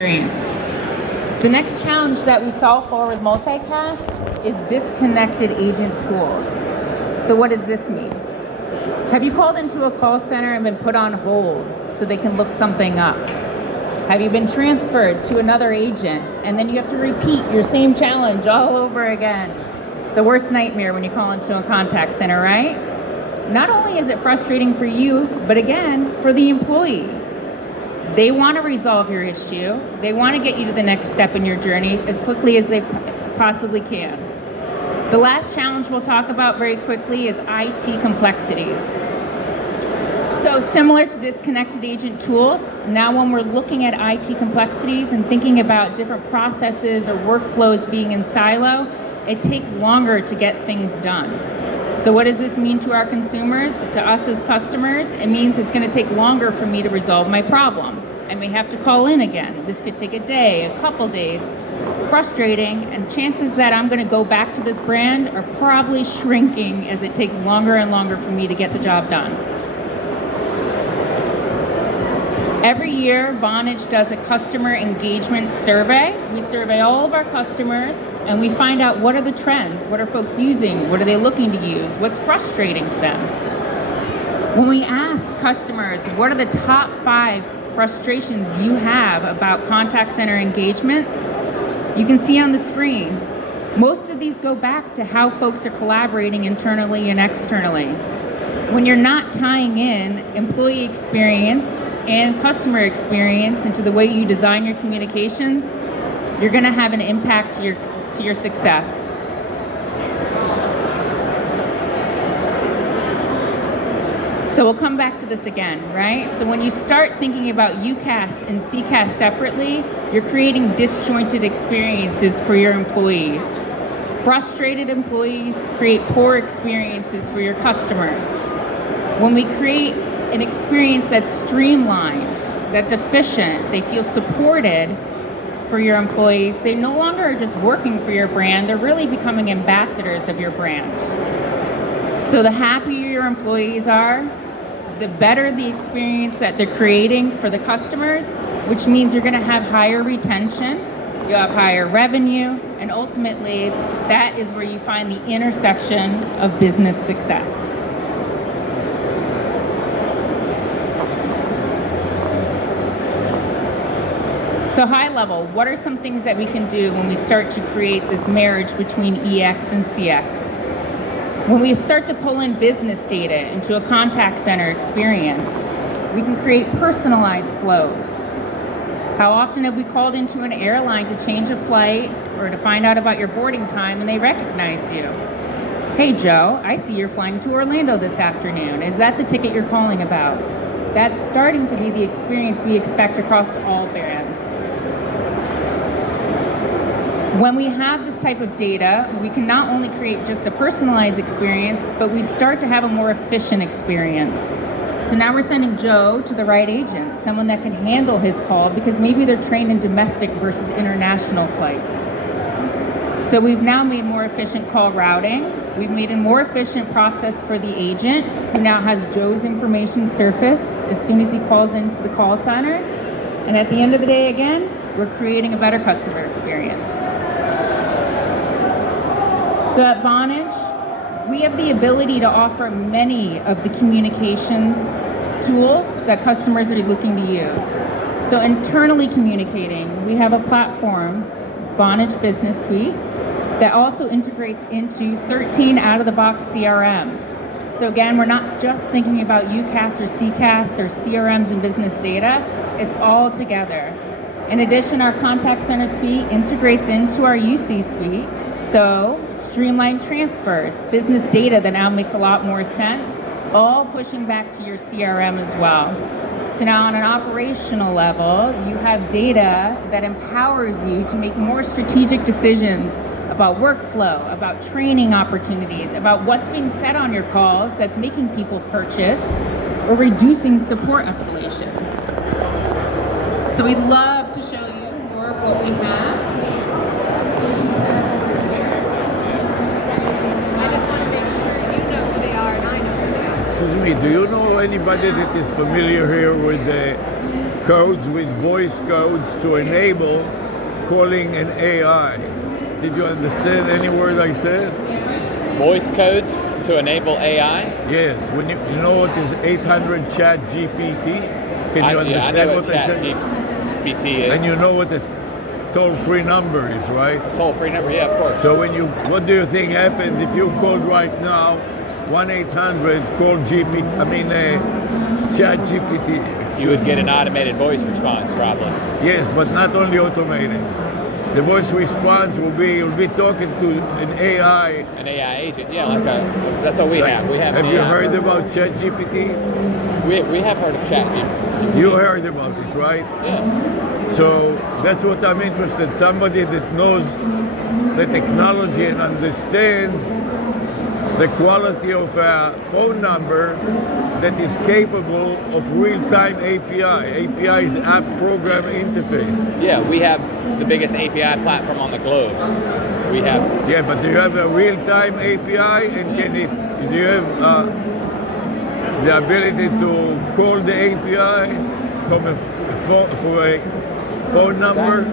experience. The next challenge that we solve for with multicast is disconnected agent tools. So what does this mean? Have you called into a call center and been put on hold so they can look something up? Have you been transferred to another agent and then you have to repeat your same challenge all over again? It's the worst nightmare when you call into a contact center, right? Not only is it frustrating for you, but again, for the employee. They want to resolve your issue. They want to get you to the next step in your journey as quickly as they possibly can. The last challenge we'll talk about very quickly is IT complexities. So similar to disconnected agent tools, now when we're looking at IT complexities and thinking about different processes or workflows being in silo, it takes longer to get things done. So what does this mean to our consumers, to us as customers? It means it's going to take longer for me to resolve my problem. I may have to call in again. This could take a day, a couple days. Frustrating, and chances that I'm going to go back to this brand are probably shrinking as it takes longer and longer for me to get the job done. Every year, Vonage does a customer engagement survey. We survey all of our customers and we find out what are the trends, what are folks using, what are they looking to use, what's frustrating to them. When we ask customers, what are the top 5 frustrations you have about contact center engagements, you can see on the screen, most of these go back to how folks are collaborating internally and externally. When you're not tying in employee experience and customer experience into the way you design your communications, you're going to have an impact to your success. So we'll come back to this again, right? So when you start thinking about UCaaS and CCaaS separately, you're creating disjointed experiences for your employees. Frustrated employees create poor experiences for your customers. When we create an experience that's streamlined, that's efficient, they feel supported for your employees, they no longer are just working for your brand, they're really becoming ambassadors of your brand. So the happier your employees are, the better the experience that they're creating for the customers, which means you're gonna have higher retention, you'll have higher revenue, and ultimately, that is where you find the intersection of business success. So high level, what are some things that we can do when we start to create this marriage between EX and CX? When we start to pull in business data into a contact center experience, we can create personalized flows. How often have we called into an airline to change a flight or to find out about your boarding time and they recognize you? Hey Joe, I see you're flying to Orlando this afternoon. Is that the ticket you're calling about? That's starting to be the experience we expect across all brands. When we have this type of data, we can not only create just a personalized experience, but we start to have a more efficient experience. So now we're sending Joe to the right agent, someone that can handle his call because maybe they're trained in domestic versus international flights. So we've now made more efficient call routing. We've made a more efficient process for the agent who now has Joe's information surfaced as soon as he calls into the call center. And at the end of the day, again, we're creating a better customer experience. So at Vonage, we have the ability to offer many of the communications tools that customers are looking to use. So internally communicating, we have a platform, Vonage Business Suite, that also integrates into 13 out-of-the-box CRMs. So again, we're not just thinking about UCaaS or CCaaS or CRMs and business data, it's all together. In addition, our contact center suite integrates into our UC suite, so streamlined transfers, business data that now makes a lot more sense, all pushing back to your CRM as well. So now on an operational level, you have data that empowers you to make more strategic decisions about workflow, about training opportunities, about what's being said on your calls that's making people purchase or reducing support escalations. So we'd love to show you more of what we have. I just want to make sure you know who they are and I know who they are. Excuse me, do you know anybody that is familiar here with the codes with voice codes to enable calling an AI. Did you understand any word I said? Voice codes to enable AI. Yes. When you know what is 800 chat GPT? Can you understand I know what I said? GPT is. And you know what the toll-free number is, right? Toll-free number, yeah, of course. So what do you think happens if you called right now 1-800 call chat GPT? You would get an automated voice response, probably. Yes, but not only automated. The voice response will be you'll be talking to an AI. An AI agent, yeah, that's what we have. We have. Have you heard about ChatGPT? We have heard of ChatGPT. You heard about it, right? Yeah. So that's what I'm interested. Somebody that knows the technology and understands the quality of a phone number that is capable of real-time API. API is App Program Interface. Yeah, we have the biggest API platform on the globe. We have. Yeah, but do you have a real-time API, and do you have the ability to call the API from a phone number?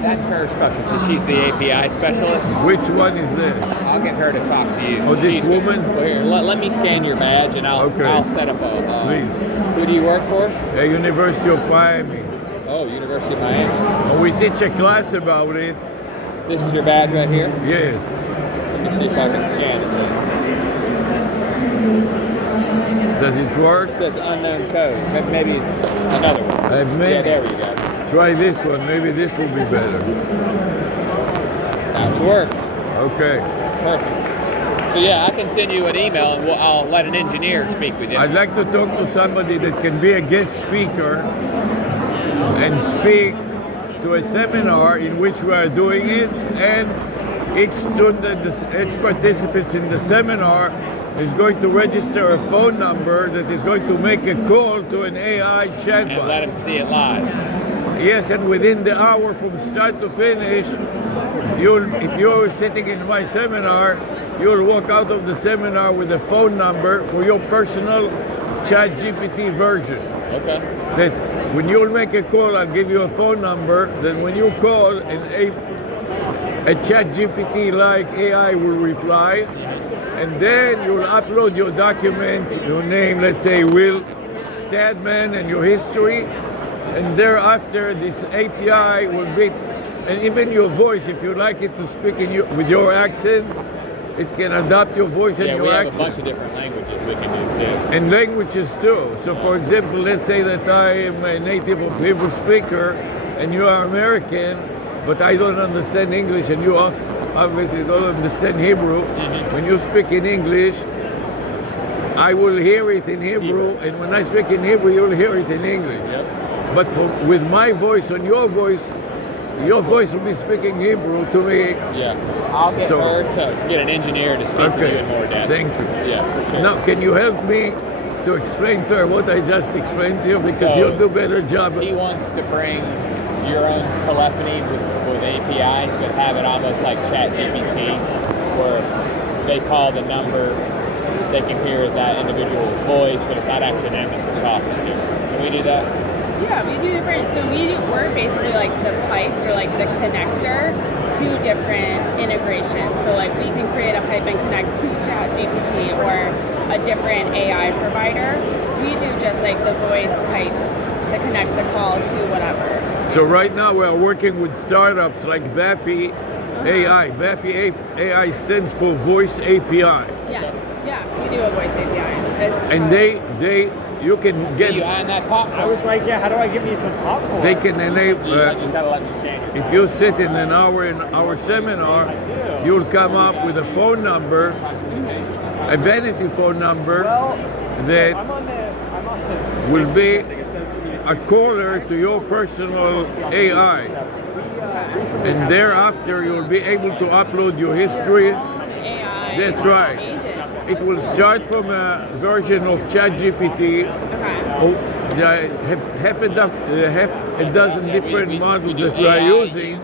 That's her specialty. She's the API specialist. Which one is that? I'll get her to talk to you. Oh, this woman? Well, here, let me scan your badge, and I'll set up a. Please. Who do you work for? University of Miami. Oh, University of Miami. Oh, we teach a class about it. This is your badge right here? Yes. Let me see if I can scan it then. Does it work? It says unknown code. Maybe it's another one. Yeah, there we go. Try this one. Maybe this will be better. That would work. Okay. Perfect. So yeah, I can send you an email, and I'll let an engineer speak with you. I'd like to talk to somebody that can be a guest speaker and speak to a seminar in which we are doing it, and each student, each participant in the seminar is going to register a phone number that is going to make a call to an AI chatbot. And let him see it live. Yes, and within the hour from start to finish, if you're sitting in my seminar, you'll walk out of the seminar with a phone number for your personal ChatGPT version. Okay. That when you'll make a call, I'll give you a phone number. Then when you call, a ChatGPT-like AI will reply, and then you'll upload your document, your name, let's say Will Stadman, and your history. And thereafter, this API will be, and even your voice, if you like it to speak with your accent, it can adapt your voice and your accent. Yeah, we have a bunch of different languages we can do too. And languages too. So for example, let's say that I am a native of Hebrew speaker and you are American, but I don't understand English and you obviously don't understand Hebrew. Mm-hmm. When you speak in English, I will hear it in Hebrew, and when I speak in Hebrew, you'll hear it in English. Yep. But with my voice and your voice will be speaking Hebrew to me. Yeah, I'll get her to get an engineer to speak with you in more depth. Thank you. Yeah, for sure. Now, can you help me to explain to her what I just explained to you? Because you'll do a better job. He wants to bring your own telephony with APIs, but have it almost like ChatGPT, where they call the number, they can hear that individual's voice, but it's not actually them that they're talking to. Can we do that? Yeah, we do different. So we're basically like the pipes or like the connector to different integrations. So like we can create a pipe and connect to ChatGPT or a different AI provider. We do just like the voice pipe to connect the call to whatever. So right now we're working with startups like VAPI AI. VAPI AI stands for Voice API. Yes, yeah, we do a voice API. And you can get. You eyeing that popcorn? I was like, yeah, how do I get me some popcorn? They can enable. You just gotta let me scan it. If you sit in our seminar, you'll come up with a phone number, a vanity phone number that will be a caller to your personal AI. And thereafter, you'll be able to upload your history. That's right. It will start from a version of ChatGPT. Half a dozen different models that we are using.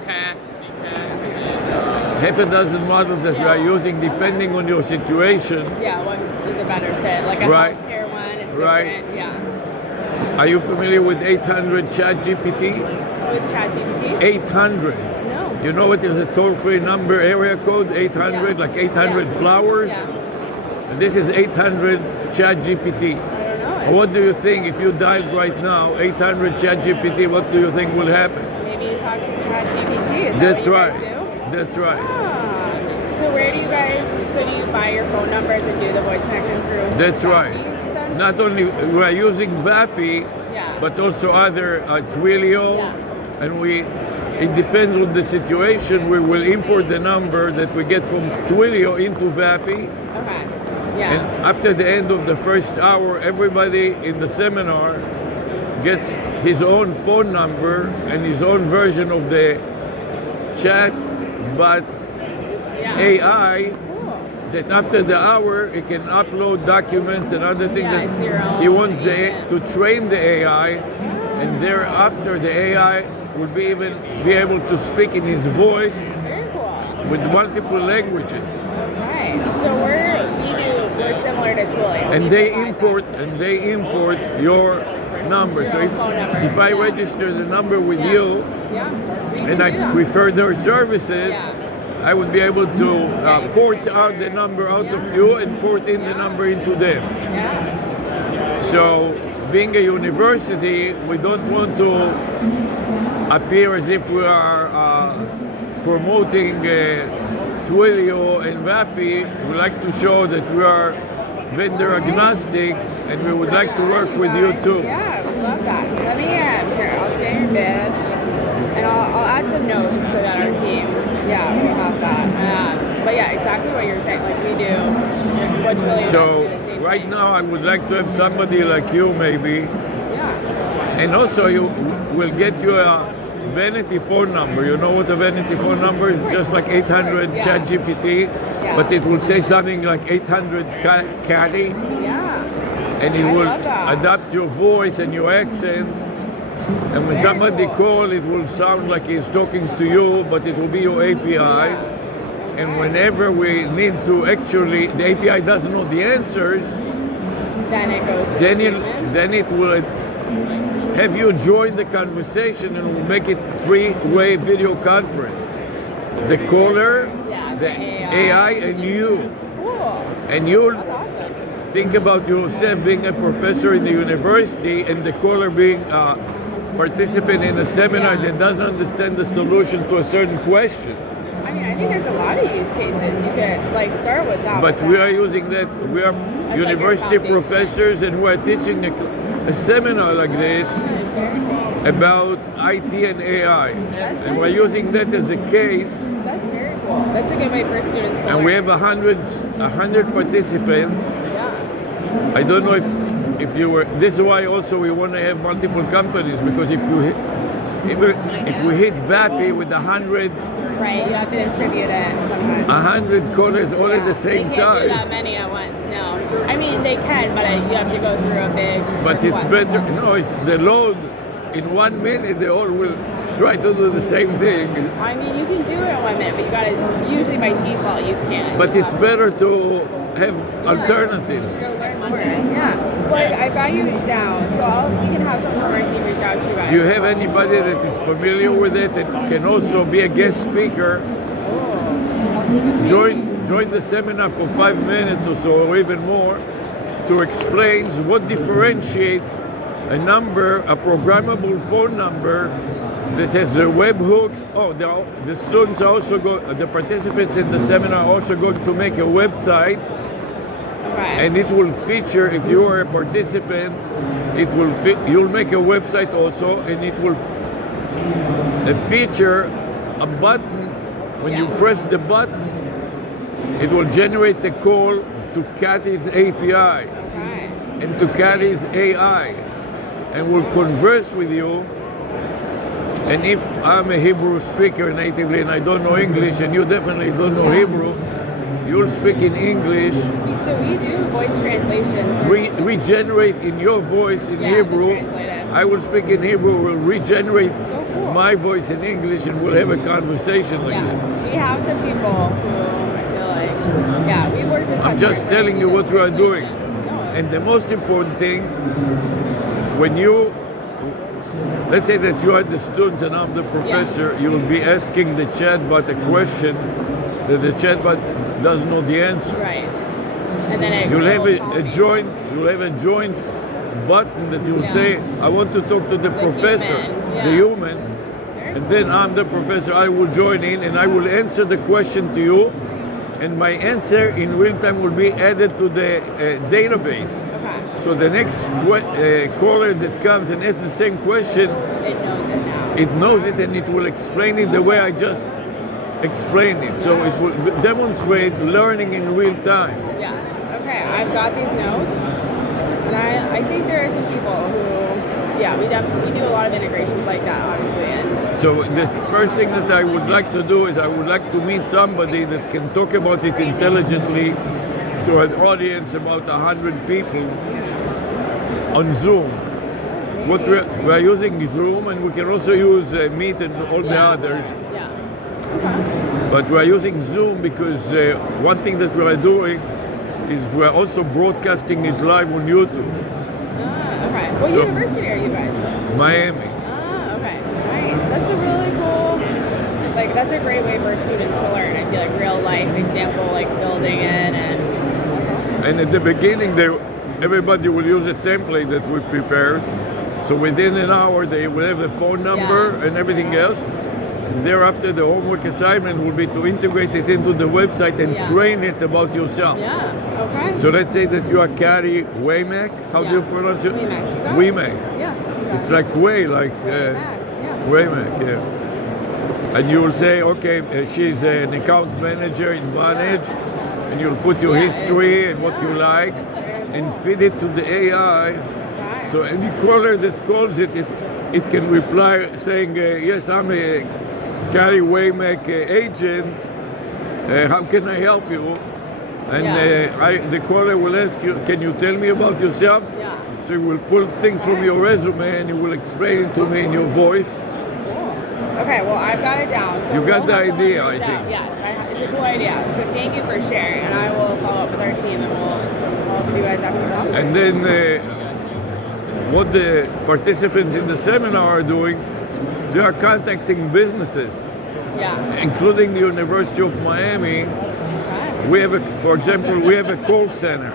Half a dozen models that we are using depending on your situation. Yeah, what is a better fit? Like a healthcare one, it's different, yeah. Are you familiar with 800 chat GPT? With ChatGPT? 800. No. You know what is a toll-free number area code? 800, Yeah. like 800 Yeah. flowers? Yeah. And this is 800 chat GPT. I don't know it. What do you think if you dialed right now 800 chat GPT, what do you think will happen? Maybe you talk to ChatGPT. Is That's that what right. you guys do? That's right. Ah. So where do you guys, so do you buy your phone numbers and do the voice connection through? That's Vapi, right. you said? Not only we are using Vapi, Yeah. but also other Twilio, Yeah. and it depends on the situation. We will import the number that we get from Twilio into Vapi, Okay. Yeah. and after the end of the first hour, everybody in the seminar gets his own phone number and his own version of the chat, but yeah. AI. Cool. That after the hour, it can upload documents and other things Yeah, it's your that own he wants agent. to train the AI, and thereafter the AI will be able to speak in his voice Very cool. with multiple languages. Okay. So we're similar to Twilio. And We they provide import your number. Your So own phone number, if I yeah. register the number with Yeah. you Yeah. We and can I do that. prefer their services, Yeah. I would be able to port out the number out of you and port in the number into them. Yeah. So, being a university, we don't want to appear as if we are promoting Twilio and Vapi. We like to show that we are vendor agnostic, and we would like to work with you too. Yeah, we love that. Let me, here, I'll scan your badge, and I'll add some notes so that our team, will have that. But yeah, exactly what you're saying, like we do, what Twilio does So, do the same right thing. now, I would like to have somebody like you, maybe, Yeah. and also you will get you a vanity phone number. You know what a vanity phone number is? Just like 800 yeah. chat GPT, Yeah. but it will say something like 800 caddy, Yeah. and it I will love that. adapt your voice and your accent. And when Very somebody cool. calls, it will sound like he's talking to you, but it will be your API. And whenever we need to actually, the API doesn't know the answers, Then it goes to then the it, human. then it will have you join the conversation and will make it three-way video conference. The caller, Yeah, the the AI, and you. Cool. And you'll That's awesome. think about yourself being a professor in the university and the caller being a participant in a seminar Yeah. that doesn't understand the solution to a certain question. I mean, I think there's a lot of use cases. You could like start with that. But with we that. are using that. We are like your university foundation. professors, and we're teaching a seminar like this Very cool. about IT and AI. And we're using that as a case. That's very cool. That's a good way for students to And learn. we have 100 participants. Yeah. I don't know if you were. This is why also we want to have multiple companies, because if we hit Vapi with 100 Right. You have to distribute it sometimes. 100 callers all at the They same can't do that time. many at once. No. I mean, they can, but you have to go through a big. But it's request. better. No, it's the load. In 1 minute, they all will try to do the same thing. I mean, you can do it in 1 minute, but you gotta. Usually by default, you can't. But You it's have better to have alternatives. to go learn more. Yeah. Well, I got you down, so we can have someone from our team reach out to you guys. Do you have anybody that is familiar with it and can also be a guest speaker? Join the seminar for 5 minutes or so, or even more, to explain what differentiates a number, a programmable phone number that has the webhooks. Oh, the students are also the participants in the seminar are also going to make a website, Okay. and it will feature, if you are a participant, it will you'll make a website also, and it will feature a button. When you press the button, it will generate a call to Cathy's API Okay. and to Cathy's AI, and will converse with you. And if I'm a Hebrew speaker natively and I don't know English, and you definitely don't know Hebrew, you'll speak in English. So we do voice translations. Regenerate in your voice in Yeah, Hebrew. translate it. I will speak in Hebrew, will regenerate So cool. my voice in English, and we'll have a conversation like Yes, this. we have some people who I feel like, we work with I'm customers just that telling do you the what we are doing. translation. No, And the most important thing, when you, let's say that you are the students and I'm the professor, you will be asking the chatbot a question that the chatbot doesn't know the answer. Right. And then it You'll have will a copy. joint button that you'll say, I want to talk to the professor, human, the yeah. human, and then I'm the professor, I will join in and I will answer the question to you, and my answer in real time will be added to the database. Okay. So the next caller that comes and asks the same question, It knows it now. it knows it and it will explain it the way I just explained it. So it will demonstrate learning in real time. Yeah. Okay. I've got these notes, and I think there are some people who, yeah, we do a lot of integrations like that, obviously, and So the first thing that I would like to do is I would like to meet somebody that can talk about it intelligently to an audience about 100 people on Zoom. What we're using Zoom, and we can also use Meet and all the others. yeah. Okay. But we're using Zoom because one thing that we're doing is we're also broadcasting it live on YouTube. Okay. What So- university are you guys from? Miami. Okay. Nice. That's a really cool. Like that's a great way for students to learn. I feel like real life example, like building it, and that's awesome. And at the beginning, everybody will use a template that we prepared. So within an hour, they will have a phone number and everything else. And thereafter, the homework assignment will be to integrate it into the website and train it about yourself. Yeah. Okay. So let's say that you are Carrie Waymack. How do you pronounce it? Waymack. Waymack. Yeah. It's like way, like Yeah. Waymack, yeah. And you will say, okay, she's an account manager in Vantage, and you'll put your history and what you like, and feed it to the AI. Right. So any caller that calls it can reply saying, yes, I'm a Carrie Waymack agent. How can I help you? And the caller will ask you, can you tell me about yourself? Yeah. So you will pull things from your resume and you will explain it to me in your voice. Okay, well, I've got it down. So You got we'll the have someone idea, reach I out. think. Yes, it's a cool idea. So thank you for sharing, and I will follow up with our team, and we'll follow up with you guys after that. And then what the participants in the seminar are doing, they are contacting businesses, Yeah. including the University of Miami. Okay. We have, for example, we have a call center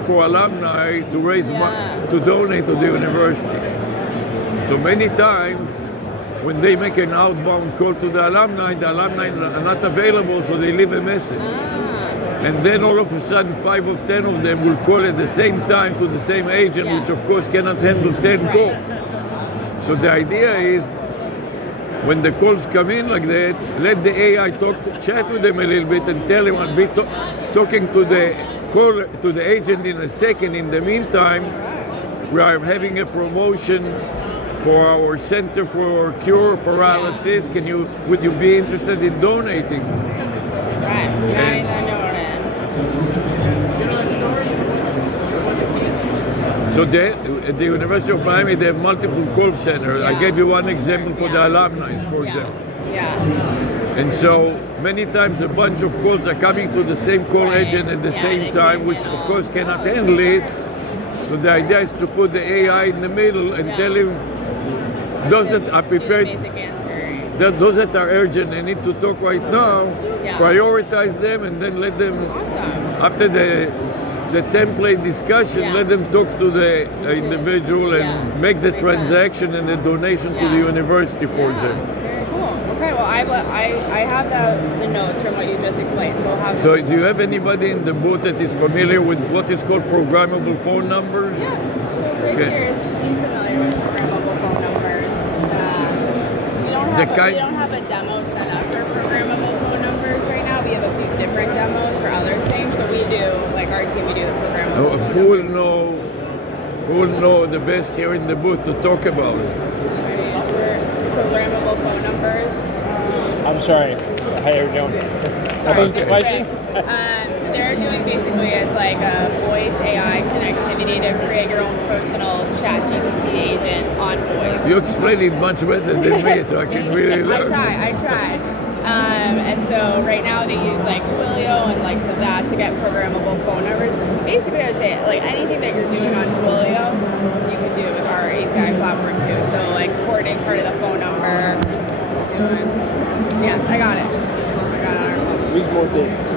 for alumni to raise to donate to the university. So many times, when they make an outbound call to the alumni are not available, so they leave a message. And then all of a sudden, 5 of 10 of them will call at the same time to the same agent, which of course cannot handle 10 calls. So the idea is, when the calls come in like that, let the AI chat with them a little bit and tell him I'll be talking to the caller, to the agent in a second. In the meantime, we are having a promotion for our Center for Cure Paralysis. Would you be interested in donating? Right. I know what it is. So at the University of Miami, they have multiple call centers. I gave you one example for the alumni, for example. Yeah. And so many times a bunch of calls are coming to the same call agent at the same time, which of course cannot handle it. So the idea is to put the AI in the middle and tell him those that are prepared, Basic answer. those that are urgent and need to talk right now, prioritize them and then let them, Awesome. after the template discussion, let them talk to the individual and make the transaction and the donation to the university for them. Very cool. Okay, well, I have the notes from what you just explained, so we'll have. So do you have anybody in the booth that is familiar with what is called programmable phone numbers? Yeah. So Rick here he's familiar with programmable phone numbers. We don't have a demo set up for programmable phone numbers right now. We have a few different demos for other things, but we do, like our team, we do the programmable. Who will know the best here in the booth to talk about it? Programmable phone numbers. I'm sorry. How are you doing? Sorry, What's the question? So they're doing basically, it's like a voice AI connectivity to create your own personal chat GPT agent on voice. You explain it much better than me, so I can really learn. I try. And so right now they use like Twilio and like some of that to get programmable phone numbers. Basically, I would say like anything that you're doing on Twilio, you could do with our API platform too. So like coordinate part of the phone number. Yes, I got it. I got it on our phone. Use more bits. So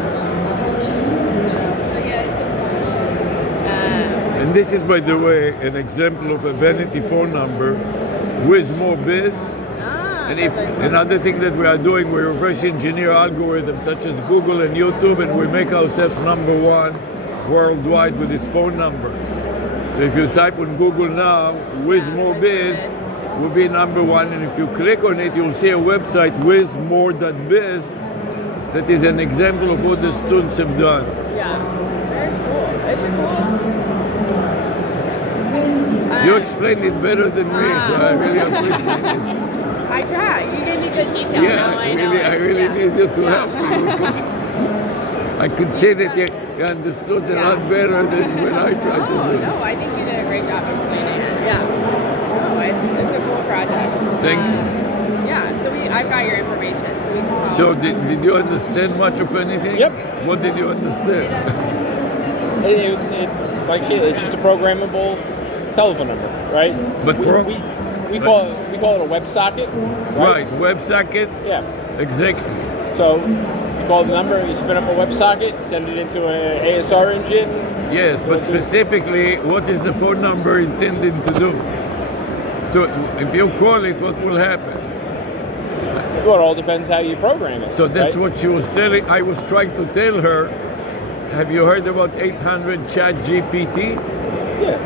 yeah, And this is, by the way, an example of a vanity phone number with more biz. And if another thing that we are doing, we reverse engineer algorithms such as Google and YouTube, and we make ourselves number one worldwide with this phone number. So if you type on Google now, with more biz, we'll be number one. And if you click on it, you'll see a website with more.biz that is an example of what the students have done. yeah, very cool. It's a cool. You explained it better than me, so I really appreciate it. I try. You gave me good detail. Yeah, Now I know. I really Yeah. need you to Yeah. help me because I could say that you understood a lot better than when I tried to do it. No, I think you did a great job explaining it. Yeah. No, it's a cool project. Thank you. Yeah, so I've got your information, so we can. So did you understand much of anything? Yep. What did you understand? It's like it's just a programmable telephone number, right? But we call it a WebSocket, Right, right? WebSocket, Yeah. exactly. So you call the number, you spin up a WebSocket, send it into an ASR engine. Yes, but specifically, what is the phone number intended to do? If you call it, what will happen? Well, it all depends how you program it. So that's right? what she was telling. I was trying to tell her, have you heard about 800 chat GPT? Yeah.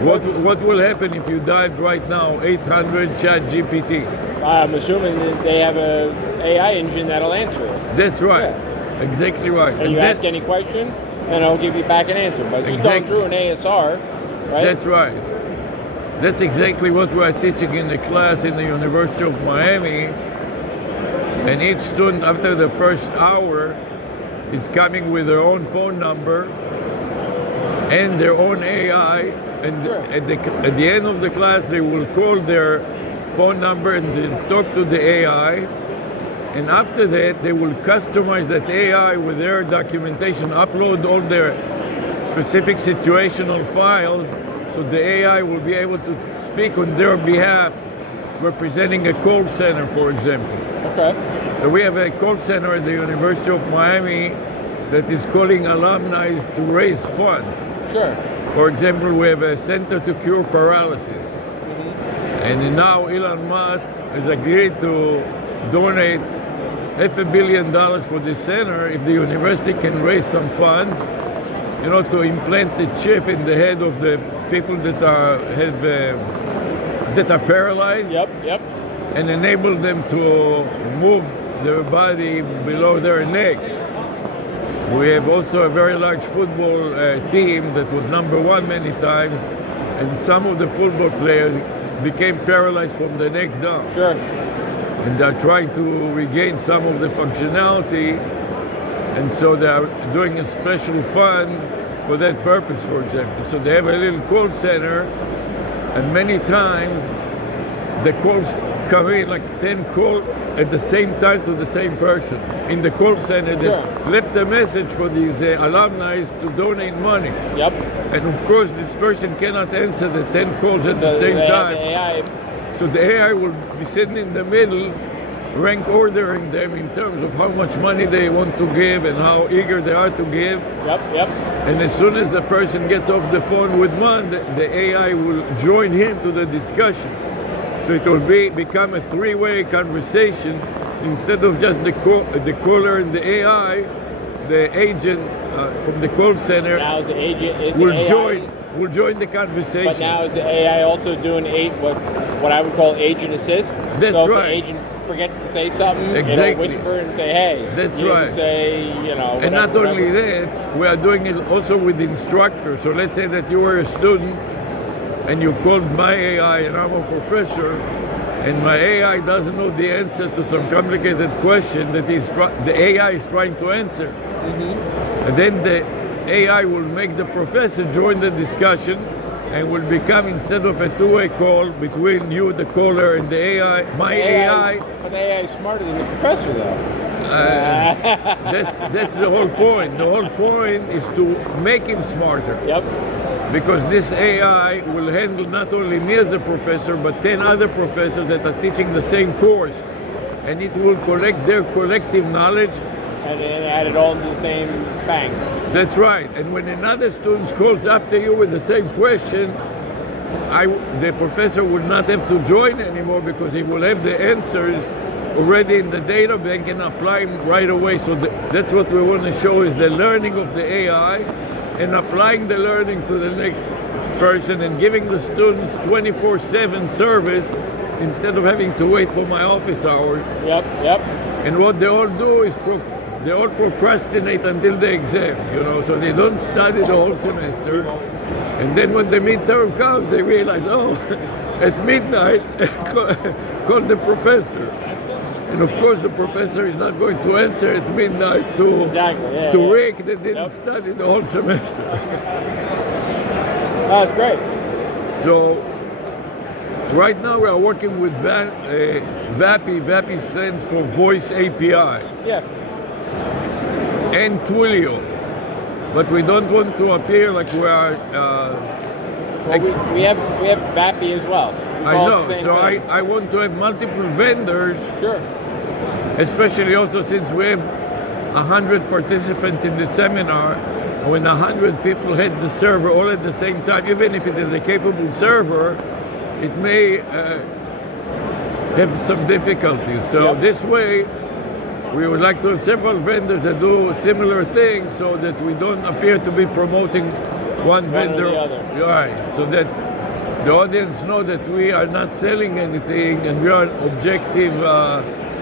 What will happen if you dialed right now 800 chat GPT? I'm assuming that they have a AI engine that'll answer it. That's right. Exactly right. And you ask any question, and it'll give you back an answer. But it's going through an ASR, right? That's right. That's exactly what we are teaching in the class in the University of Miami. And each student, after the first hour, is coming with their own phone number and their own AI. And Sure. at the end of the class, they will call their phone number and then talk to the AI. And after that, they will customize that AI with their documentation, upload all their specific situational files, so the AI will be able to speak on their behalf, representing a call center, for example. Okay. So we have a call center at the University of Miami that is calling alumni to raise funds. Sure. For example, we have a Center to Cure Paralysis. And now Elon Musk has agreed to donate $500 million for this center if the university can raise some funds, to implant the chip in the head of the people that are paralyzed. Yep. And enable them to move their body below their neck. We have also a very large football team that was number one many times, and some of the football players became paralyzed from the neck down. Sure. And they're trying to regain some of the functionality, and so they're doing a special fund for that purpose, for example. So they have a little call center, and many times the calls come in like 10 calls at the same time to the same person. In the call center, they left a message for these alumni to donate money. Yep. And of course, this person cannot answer the 10 calls at the same time. The AI. So the AI will be sitting in the middle, rank ordering them in terms of how much money they want to give and how eager they are to give. Yep. And as soon as the person gets off the phone with one, the AI will join him to the discussion. So it will become a three-way conversation instead of just the caller and the AI. The agent from the call center Now is the agent will join the conversation. But now is the AI also doing what I would call agent assist? That's so if right. the agent forgets to say something, Exactly. it'll whisper and say, "Hey." That's you right. Say, And not whatever. only that, we are doing it also with instructors. So let's say that you were a student and you called my AI and I'm a professor, and my AI doesn't know the answer to some complicated question that the AI is trying to answer. And then the AI will make the professor join the discussion and will become, instead of a two-way call between you, the caller, and the AI, my AI. But the AI is smarter than the professor, though. That's the whole point. The whole point is to make him smarter. Yep. Because this AI will handle not only me as a professor, but 10 other professors that are teaching the same course. And it will collect their collective knowledge. And add it all into the same bank. That's right. And when another student calls after you with the same question, the professor will not have to join anymore because he will have the answers already in the data bank and apply them right away. So that's what we want to show, is the learning of the AI and applying the learning to the next person and giving the students 24/7 service instead of having to wait for my office hours. Yep. And what they all do is they all procrastinate until the exam, so they don't study the whole semester. And then when the midterm comes, they realize, oh, at midnight, call the professor. And of course, the professor is not going to answer at midnight to Rick that didn't study the whole semester. That's great. So right now we are working with VAPI. VAPI stands for Voice API. Yeah. And Twilio. But we don't want to appear like we are... we have VAPI as well. I know, so I want to have multiple vendors. Sure. Especially also since we have 100 participants in the seminar. When 100 people hit the server all at the same time, even if it is a capable server, it may have some difficulties. So this way, we would like to have several vendors that do similar things so that we don't appear to be promoting one vendor. Or the other. Right, so that the audience know that we are not selling anything and we are an objective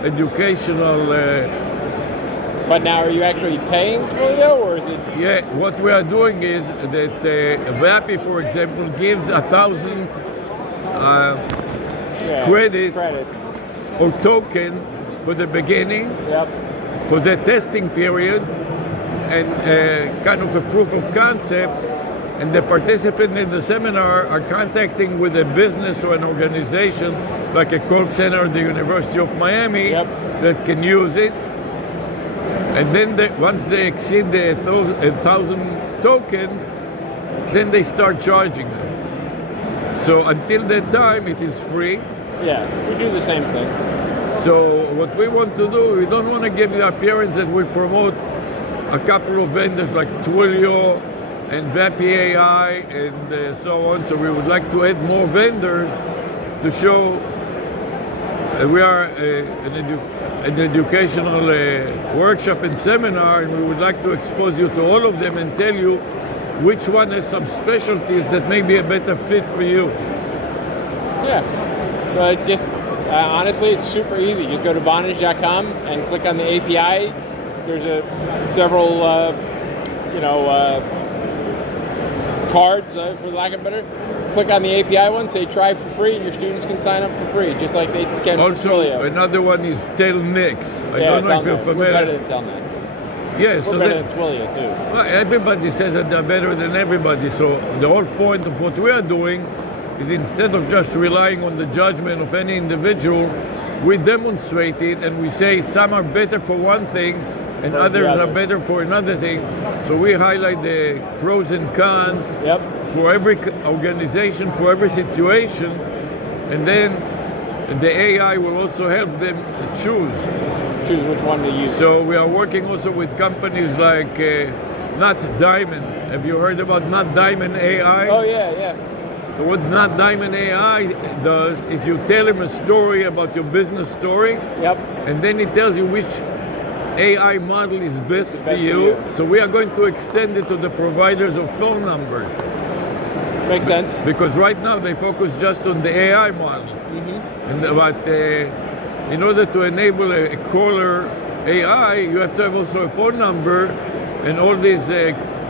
educational. But now, are you actually paying Twilio, or is it? Yeah, what we are doing is that VAPI, for example, gives 1,000 credits or token for the beginning, for the testing period, and kind of a proof of concept. And the participants in the seminar are contacting with a business or an organization, like a call center at the University of Miami, that can use it. And then once they exceed the 1,000 tokens, then they start charging them. So until that time, it is free. Yeah, we do the same thing. So what we want to do, we don't want to give the appearance that we promote a couple of vendors like Twilio and VAPI AI and so on. So we would like to add more vendors to show we are an educational workshop and seminar, and we would like to expose you to all of them and tell you which one has some specialties that may be a better fit for you. Yeah, so it's just honestly, it's super easy. Just go to Vonage.com and click on the API. There's several cards, for lack of better. Click on the API one, say try for free, and your students can sign up for free, just like they can also, for Twilio. Another one is Telnix. I don't know if you're familiar. We're better than Telnet. Yes, We're better than Twilio, too. Well, everybody says that they're better than everybody. So the whole point of what we are doing is, instead of just relying on the judgment of any individual, we demonstrate it and we say some are better for one thing and others are better for another thing. So we highlight the pros and cons for every organization, for every situation, and then the AI will also help them choose which one to use. So we are working also with companies like Not Diamond. Have you heard about Not Diamond AI? Oh yeah. What Not Diamond AI does is you tell him a story about your business story, and then it tells you which AI model is best for you. So we are going to extend it to the providers of phone numbers. Makes sense. Because right now they focus just on the AI model. But in order to enable a caller AI, you have to have also a phone number, and all these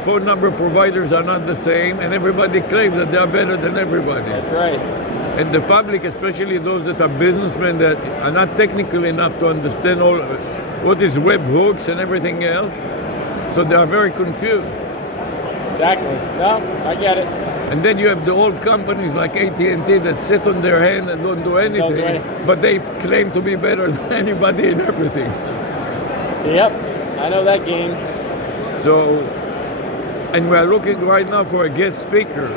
phone number providers are not the same, and everybody claims that they are better than everybody. That's right. And the public, especially those that are businessmen that are not technical enough to understand what is webhooks and everything else, so they are very confused. Exactly. No, I get it. And then you have the old companies like AT&T that sit on their hand and don't do anything, but they claim to be better than anybody in everything. Yep, I know that game. So, and we're looking right now for a guest speaker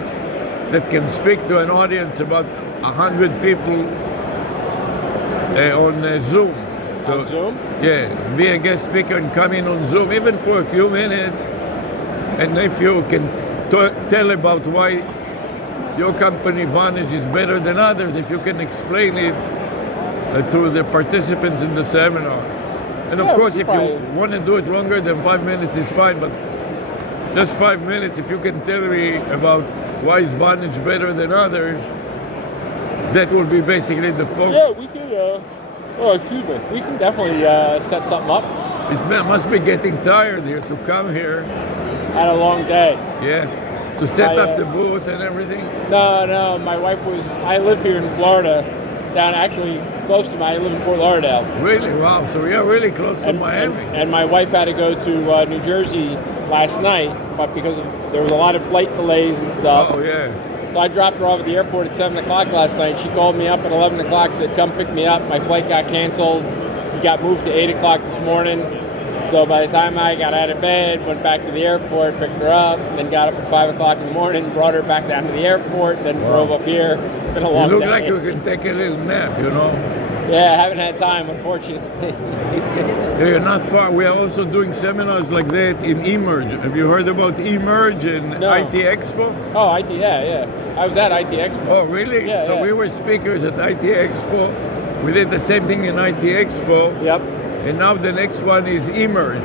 that can speak to an audience about 100 people on Zoom. So, On Zoom? Yeah, be a guest speaker and come in on Zoom, even for a few minutes. And if you can tell about why your company Vonage is better than others, if you can explain it to the participants in the seminar. And of course, if you want to do it longer than 5 minutes, it's fine, but just 5 minutes, if you can tell me about why is Vonage better than others, that will be basically the focus. Yeah, we can, excuse me, we can definitely set something up. It must be getting tired here to come here. Had a long day. Yeah, to set up the booth and everything. No, my wife I live here in Florida, down actually close to I live in Fort Lauderdale. Really? Wow, so you're really close to Miami. And my wife had to go to New Jersey last night, but because there was a lot of flight delays and stuff. Oh, yeah. So I dropped her off at the airport at 7 o'clock last night. She called me up at 11 o'clock, said, come pick me up. My flight got canceled. It got moved to 8 o'clock this morning. So by the time I got out of bed, went back to the airport, picked her up, then got up at 5 o'clock in the morning, brought her back down to the airport, then drove up here. It's been a long day. You look like you can take a little nap, you know? Yeah, I haven't had time, unfortunately. You're not far. We are also doing seminars like that in Emerge. Have you heard about Emerge and IT Expo? Oh, IT, yeah. I was at IT Expo. Oh, really? Yeah, so we were speakers at IT Expo. We did the same thing in IT Expo. Yep. And now the next one is Emerge.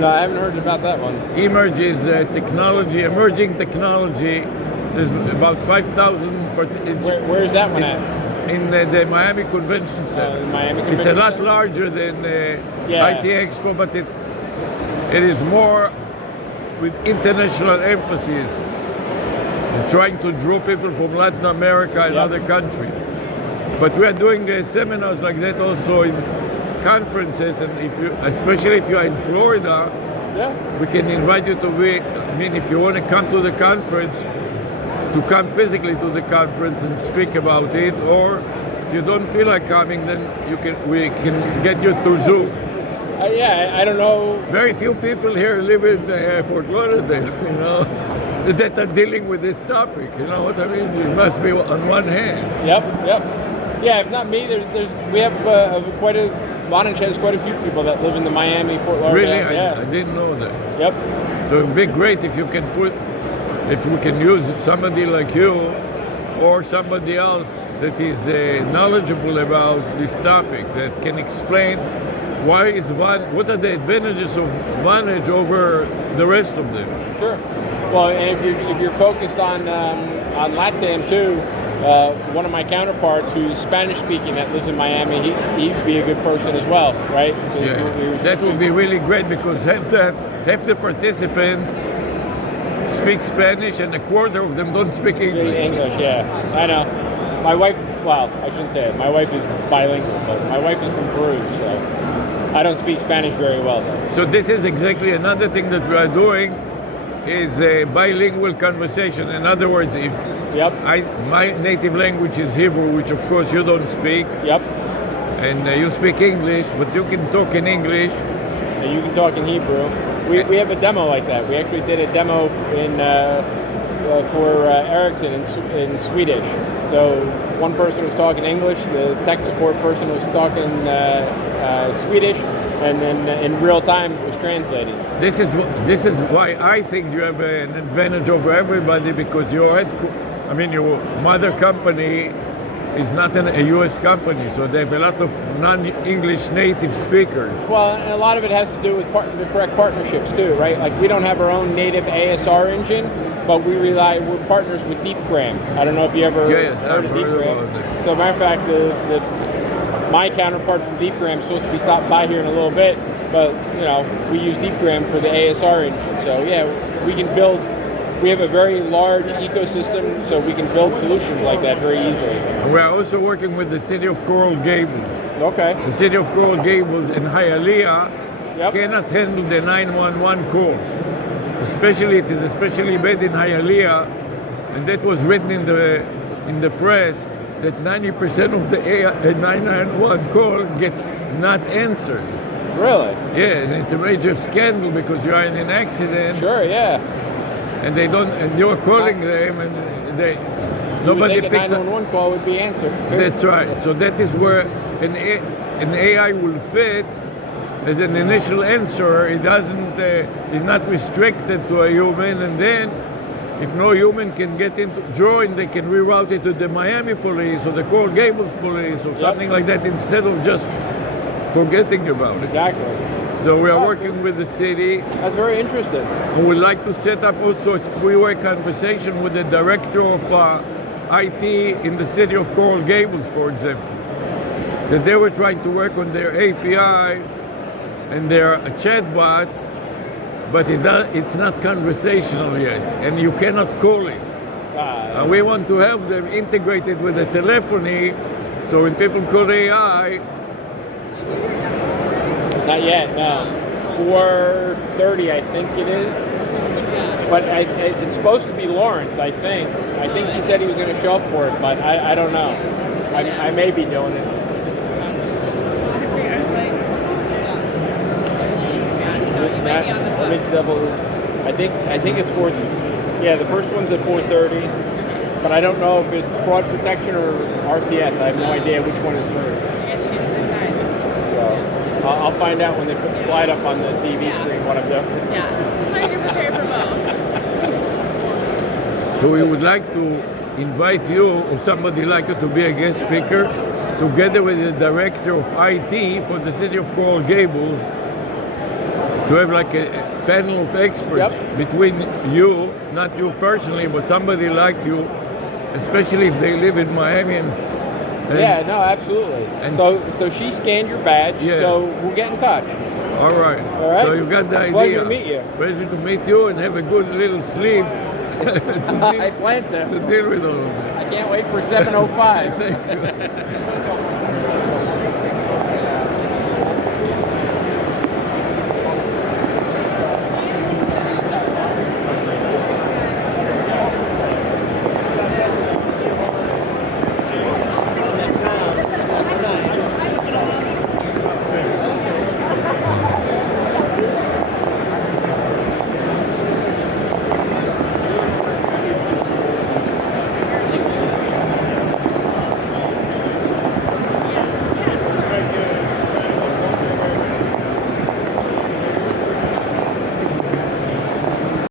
No, I haven't heard about that one. Emerge is technology, emerging technology. There's about 5,000. Where is that one at? In the Miami Convention Center. It's a lot larger than IT Expo, but it is more with international emphasis. Trying to draw people from Latin America and other countries. But we are doing seminars like that also in conferences, and especially if you are in Florida, we can invite you to if you want to come to the conference, to come physically to the conference and speak about it, or if you don't feel like coming, then we can get you through Zoom. I don't know. Very few people here live in Fort Lauderdale, you know, that are dealing with this topic. You know what I mean? It must be on one hand. Yep. Yeah, if not me, we have Vonage has quite a few people that live in the Miami, Fort Lauderdale. Really? I didn't know that. Yep. So it'd be great if we can use somebody like you or somebody else that is knowledgeable about this topic, that can explain what are the advantages of Vonage over the rest of them. Sure. Well, and if you're focused on LATAM too, one of my counterparts who's Spanish speaking that lives in Miami, he'd be a good person as well, right? Yeah, that would be really great, because half the participants speak Spanish and a quarter of them don't speak English. Yeah, I know. My wife, well, I shouldn't say it. My wife is bilingual, but my wife is from Peru, so I don't speak Spanish very well, though. So this is exactly another thing that we are doing, is a bilingual conversation. In other words, if my native language is Hebrew, which of course you don't speak. Yep. And you speak English, but you can talk in English. And you can talk in Hebrew. We have a demo like that. We actually did a demo for Ericsson in Swedish. So one person was talking English, the tech support person was talking Swedish, and then in real time it was translating. This is why I think you have an advantage over everybody, because your mother company is not a U.S. company, so they have a lot of non-English native speakers. Well, and a lot of it has to do with the correct partnerships too, right? Like we don't have our own native ASR engine, but we're partners with DeepGram. I don't know if you ever heard of DeepGram. So, matter of fact, my counterpart from DeepGram is supposed to be stopping by here in a little bit, but we use DeepGram for the ASR engine. So yeah, we have a very large ecosystem, so we can build solutions like that very easily. We're also working with the city of Coral Gables. Okay. The city of Coral Gables and Hialeah cannot handle the 911 calls. especially it is especially bad in Hialeah, and that was written in the press that 90% of the 991 call get not answered. Really? Yes, and it's a major scandal because you are in an accident. Sure, yeah. And they don't, and you're calling them, and nobody picks up. 911 call would be answered. That's right. So that is where an AI will fit as an initial answer. It doesn't, is not restricted to a human, and then if no human can get into join, they can reroute it to the Miami police or the Coral Gables police or something like that instead of just forgetting about it. Exactly. So we are working with the city. That's very interesting. And we'd like to set up also a three-way conversation with the director of IT in the city of Coral Gables, for example. That they were trying to work on their API and their chatbot, but it's not conversational yet, and you cannot call it. And we want to have them integrated with the telephony, so when people call AI, not yet, no. 4:30, I think it is. But it's supposed to be Lawrence, I think. I think he said he was going to show up for it, but I don't know. I may be doing it. Let me double. I think it's 4. Yeah, the first one's at 4:30, but I don't know if it's fraud protection or RCS. I have no idea which one is first. So I'll find out when they put the slide up on the TV screen what I'm doing. Yeah, so you're prepared for both. so we would like to invite you or somebody like you to be a guest speaker, together with the director of IT for the city of Coral Gables, to have like a panel of experts between you, not you personally, but somebody like you, especially if they live in Miami. And yeah, no, absolutely. And so she scanned your badge, so we'll get in touch. All right. All right. So you got the idea. Pleasure to meet you. Pleasure to meet you, and have a good little sleep. I plan to. To deal with all of that. I can't wait for 7:05. Thank you.